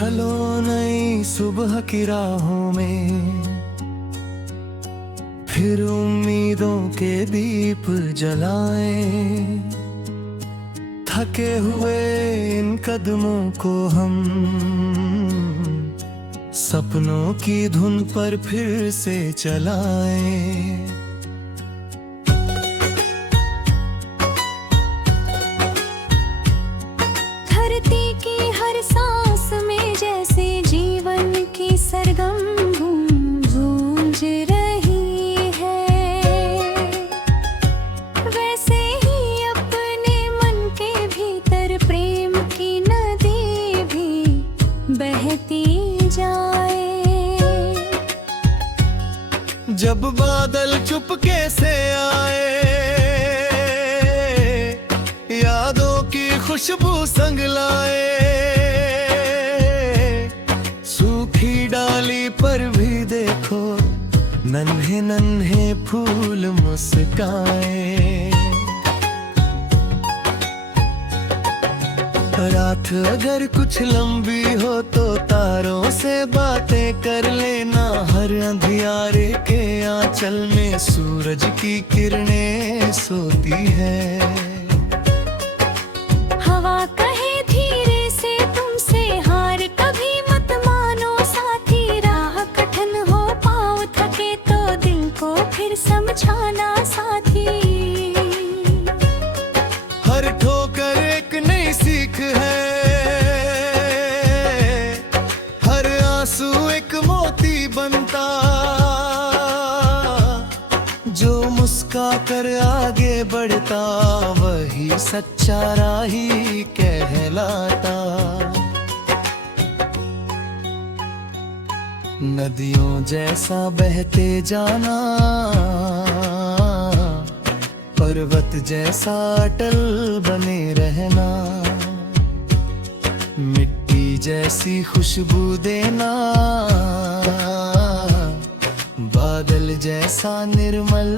चलो नई सुबह की राहों में, फिर उम्मीदों के दीप जलाएं। थके हुए इन कदमों को हम सपनों की धुन पर फिर से चलाएं। धरती की हर सांस में जैसे जीवन की सरगम गूंज रही है, वैसे ही अपने मन के भीतर प्रेम की नदी भी बहती जाए। जब बादल चुपके से आए, यादों की खुशबू संग लाए। सूखी डाली पर भी देखो नन्हे नन्हे फूल मुस्काए। रात अगर कुछ लंबी हो तो तारों से बातें कर लेना। हर अंधियारे के आंचल में सूरज की किरणें सोती है। हवा कहे धीरे से तुमसे हार कभी मत मानो साथी। राह कठिन हो पाँव थके तो दिल को फिर समझाना साथी। हर ठोकर एक नई सीख है, हर आंसू एक मोती बनता। जो मुस्का कर आगे बढ़ता वही सच्चा राही कहलाता। नदियों जैसा बहते जाना, पर्वत जैसा अटल बने रहना। मिट्टी जैसी खुशबू देना, बादल जैसा निर्मल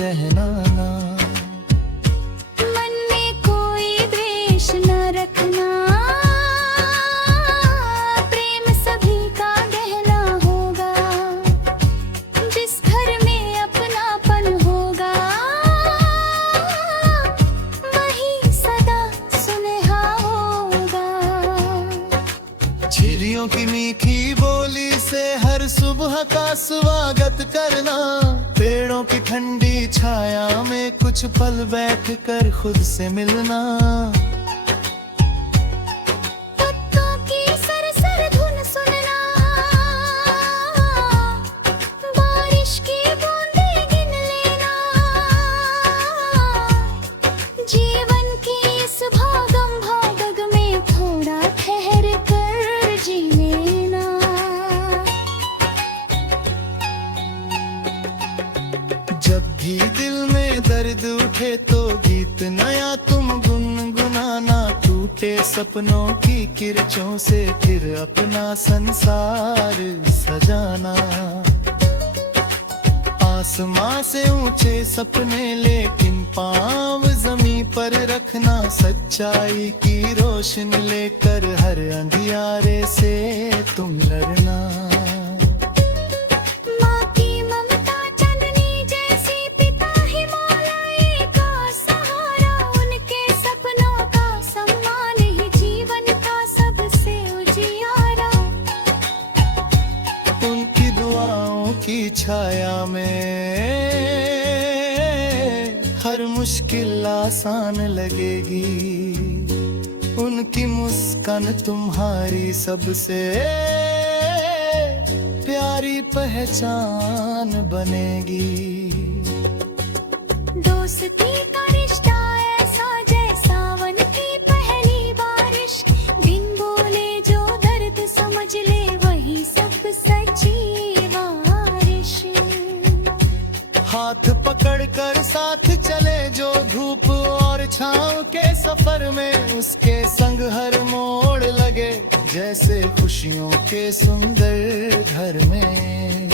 रहना। मन में कोई द्वेष न रखना, प्रेम सभी का गहना होगा। जिस घर में अपनापन होगा वही सदा सुनहा होगा। चिड़ियों की मीठी बोली से हर सुबह का स्वागत करना। पेड़ों की ठंडी छाया में कुछ पल बैठ कर खुद से मिलना। पत्तों की सरसर धुन सुनना, बारिश की बूंदें गिन लेना। जीवन की इस भागम भाग में थोड़ा ठहर कर जी लेना। जब भी दिल में दर्द उठे तो गीत नया तुम गुनगुनाना। टूटे सपनों की किरचों से फिर अपना संसार सजाना। आसमां से ऊंचे सपने लेकिन पाँव जमीन पर रखना। सच्चाई की रोशनी लेकर हर अंधियारे से तुम लड़ना। माँ की ममता चांदनी जैसी, पिता हिमालय का सहारा। उनके सपनों का सम्मान ही जीवन का सबसे उजियारा। उनकी दुआओं की छाया में हर मुश्किल आसान लगेगी। उनकी मुस्कान तुम्हारी सबसे प्यारी पहचान बनेगी। दोस्ती का रिश्ता ऐसा जैसा सावन की पहली बारिश। बिन बोले जो दर्द समझ ले वही सब सच्ची बारिश। हाथ पकड़ कर साथ चले जो धूप और छांव के सफर में। उसके संग हर मोड़ लगे जैसे खुशियों के सुंदर घर में।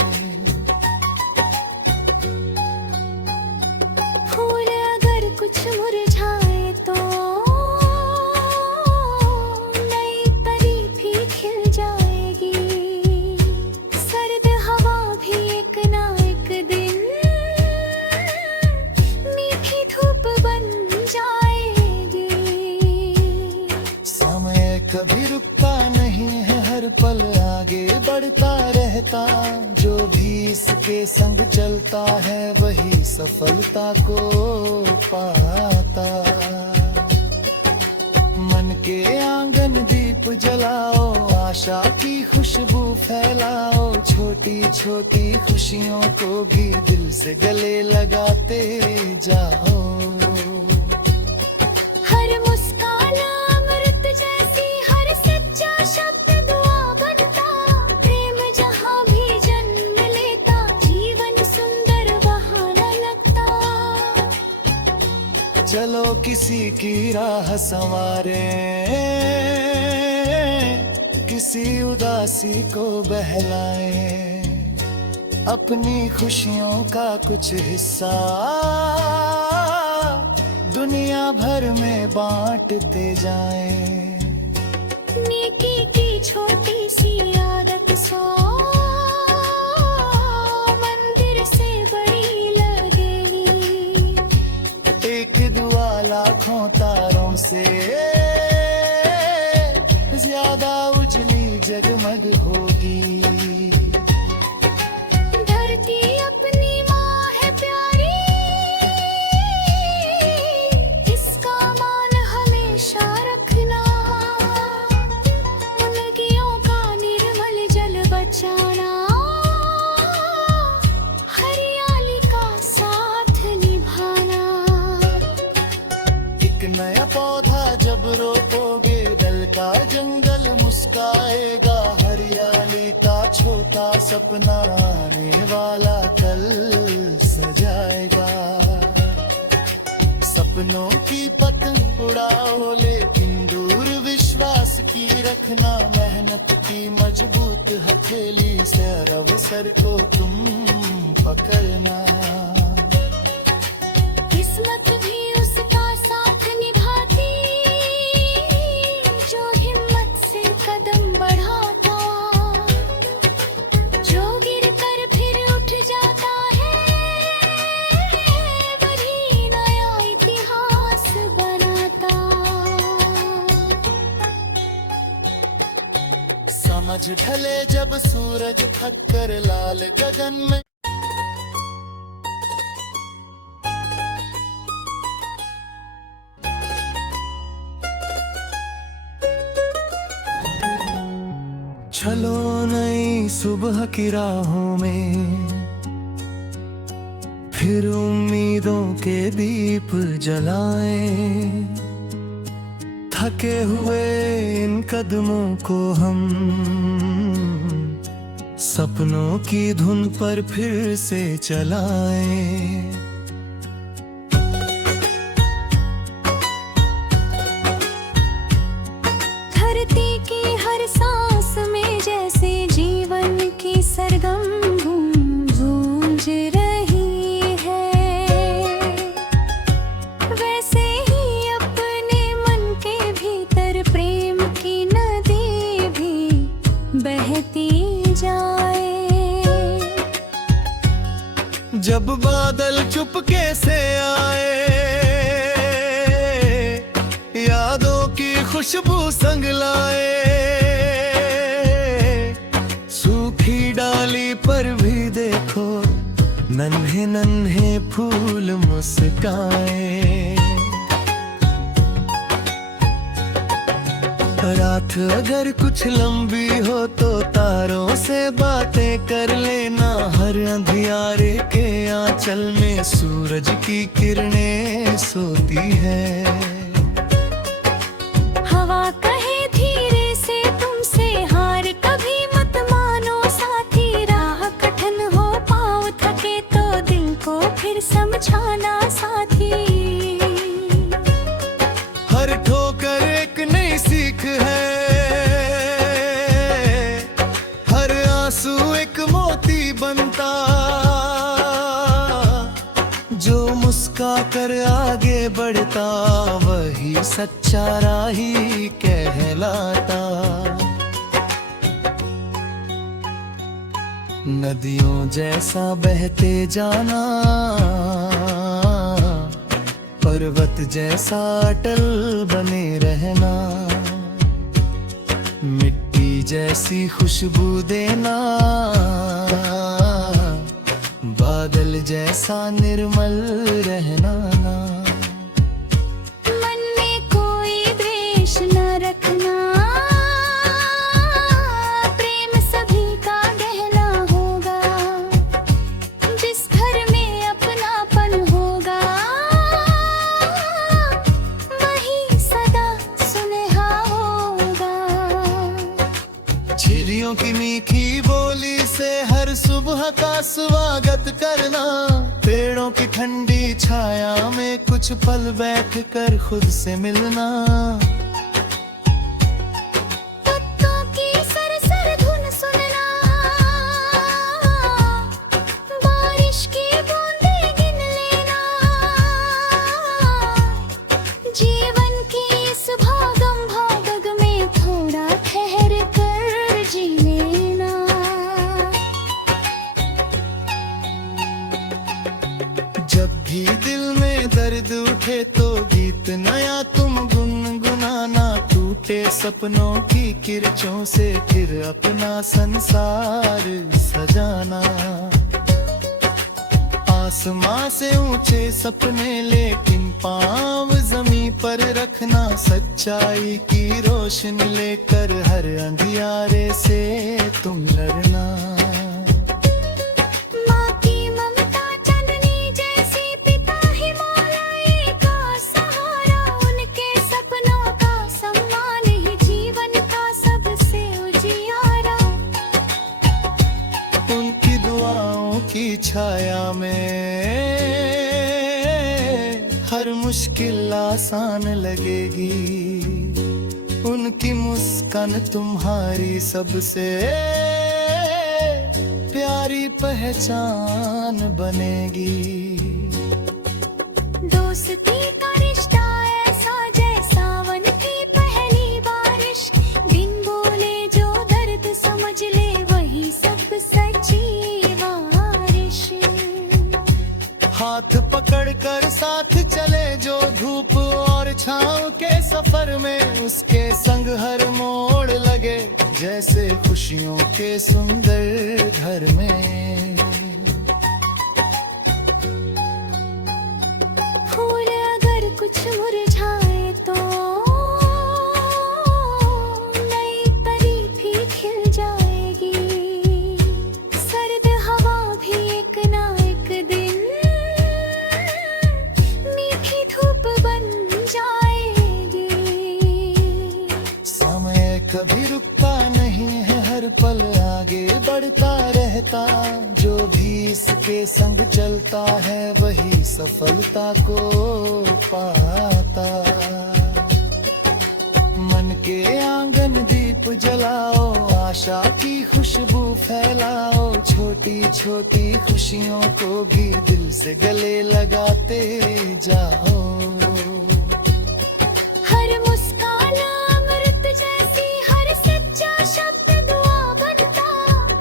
फूल अगर कुछ मुरझाए तो नई कली भी खिल जाए। चलता, जो भी इसके संग चलता है वही सफलता को पाता। मन के आंगन दीप जलाओ, आशा की खुशबू फैलाओ, छोटी छोटी खुशियों को भी दिल से गले लगाते जाओ। हर मुस्कान अमृत जैसी, हर सच्चा शब्द दुआ बनता, प्रेम जहाँ भी जन्म लेता, जीवन सुंदर वहाँ न लगता। चलो किसी की राह संवारे, किसी उदासी को बहलाए, अपनी खुशियों का कुछ हिस्सा दुनिया भर में बांटते जाएं। नेकी की छोटी सी आदत 100 मंदिर से बड़ी लगेगी, एक दुआ लाखों तारों से ज्यादा उजली जगमग होगी। धरती अपनी माँ है प्यारी, इसका मान हमेशा रखना, मुर्गियों का निर्मल जल बचाना, हरियाली का साथ निभाना। एक नया पौधा जब रोपोगे, डल का जंगल मुस्काएगा, हरियाली का छोटा सपना आने वाला कल सजाएगा। सपनों की पतंग उड़ाओ, लेकिन दूर विश्वास की रखना, मेहनत की मजबूत हथेली से हर अवसर को तुम पकड़ना। किस्मत भी उसका साथ निभाती, जो हिम्मत से कदम बढ़ाता, जो गिर कर फिर उठ जाता है, वही नया इतिहास बनाता। समझ ढले जब सूरज थक कर लाल गगन में, चलो नई सुबह की राहों में, फिर उम्मीदों के दीप जलाएं। थके हुए इन कदमों को हम सपनों की धुन पर फिर से चलाएं। धरती की हर सांस में जैसे जीवन की सरगम गूंज रही है, वैसे ही अपने मन के भीतर प्रेम की नदी भी बहती जाए। जब बादल चुपके से आए, यादों की खुशबू संग लाए, सूखी डाली पर भी देखो नन्हे नन्हे फूल मुस्काए। रात अगर कुछ लंबी हो तो तारों से बातें कर लेना, हर अंधियारे के आंचल में सूरज की किरणें सोती है। हवा कहे धीरे से तुमसे हार कभी मत मानो साथी, राह कठिन हो पाँव थके तो दिल को फिर समझाना साथी। हर ठोकर एक नई सीख है, हर आंसू एक मोती बनता, जो मुस्का कर आगे बढ़ता वही सच्चा राही कहलाता। नदियों जैसा बहते जाना, पर्वत जैसा अटल बने रहना, मिट्टी जैसी खुशबू देना, बादल जैसा निर्मल रहना ना। मन में कोई द्वेष न रखना, प्रेम सभी का गहना होगा। जिस घर में अपनापन होगा, वही सदा सुनहा होगा। चिड़ियों की मीठी बोली से हर सुबह का स्वागत करना, पेड़ों की ठंडी छाया में कुछ पल बैठ कर खुद से मिलना। पत्तों की सरसर धुन सुनना, बारिश की बूंदें गिन लेना। जीवन की इस भागम भाग में थोड़ा ठहर कर जी लेना। जब भी दिल में दर्द उठे तो गीत नया तुम गुनगुनाना, टूटे सपनों की किरचों से फिर अपना संसार सजाना। आसमां से ऊंचे सपने लेकिन पाँव जमीन पर रखना, सच्चाई की रोशनी लेकर हर अंधियारे से तुम लड़ना। माँ की ममता चांदनी जैसी, पिता हिमालय का सहारा। उनके सपनों का सम्मान ही जीवन का सबसे उजियारा। उनकी दुआओं की छाया में हर मुश्किल आसान लगेगी। उनकी मुस्कान तुम्हारी सबसे प्यारी पहचान बनेगी। दोस्ती का रिश्ता ऐसा जैसा सावन की पहली बारिश। बिन बोले जो दर्द समझ ले, वही सब सच्ची वारिश। हाथ पकड़ कर साथ चले जो धूप और छाँव के सफर में, उसके संग हर मोड़ लगे जैसे खुशियों के सुंदर घर में। फूल अगर कुछ मुरझाए तो नई परी भी खिल जाएगी। सर्द हवा भी एक ना एक दिन मीठी धूप बन जाएगी। समय कभी रुकता नहीं है, हर पल आगे बढ़ता रहता। जो भी इसके संग चलता है वही सफलता को पाता। मन के आंगन दीप जलाओ, आशा की खुशबू फैलाओ। छोटी छोटी खुशियों को भी दिल से गले लगाते जाओ। हर मुस्कान अमृत जैसी, हर सच्चा शब्द दुआ बनता।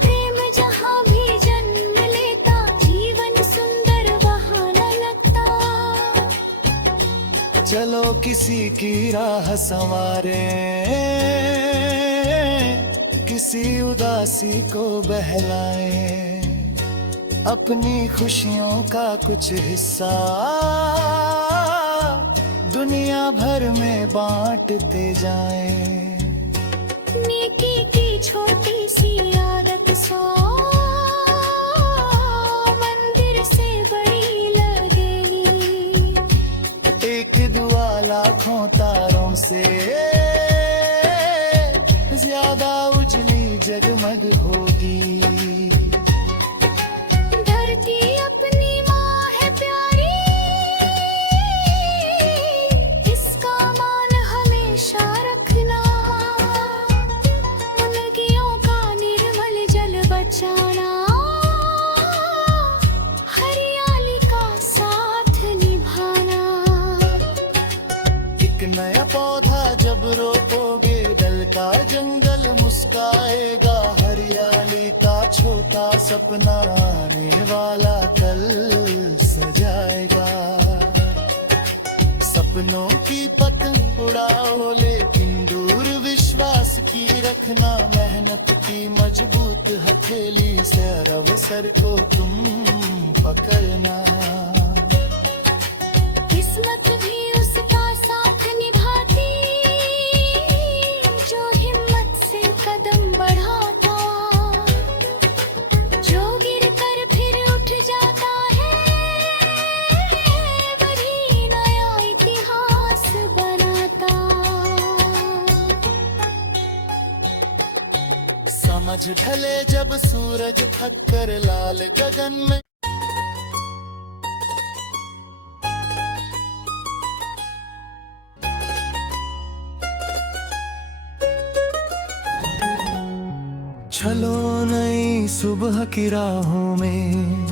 प्रेम जहाँ भी जन्म लेता, जीवन सुंदर वहाँ न लगता। चलो किसी की राह संवारे, किसी उदासी को बहलाए। अपनी खुशियों का कुछ हिस्सा दुनिया भर में बांटते जाएं। नेकी की छोटी सी आदत 100 मंदिर से बड़ी लगेगी। एक दुआ लाखों तारों से ज्यादा उजली जगमग होगी। धरती अपनी माँ है प्यारी, इसका मान हमेशा रखना। उनगियों का निर्मल जल बचाना, हरियाली का साथ निभाना। एक नया पौधा जब रोपोगे, डल का जंगल मुस्काएगा। हरियाली का छोटा सपना आने वाला कल सजाएगा। सपनों की पतंग उड़ाओ लेकिन दूर विश्वास की रखना मेहनत की मजबूत हथेली से, हर अवसर को तुम पकड़ना। किस्मत भी उसका साथ निभाती जो हिम्मत से कदम बढ़ाता, जो गिर कर फिर उठ जाता है वही नया इतिहास बनाता। समझ ढले जब सूरज थक कर लाल गगन में, चलो नई सुबह की राहों में,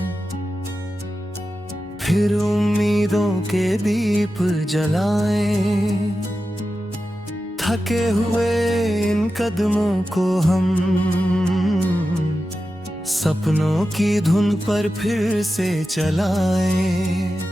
फिर उम्मीदों के दीप जलाएं। थके हुए इन कदमों को हम सपनों की धुन पर फिर से चलाएं।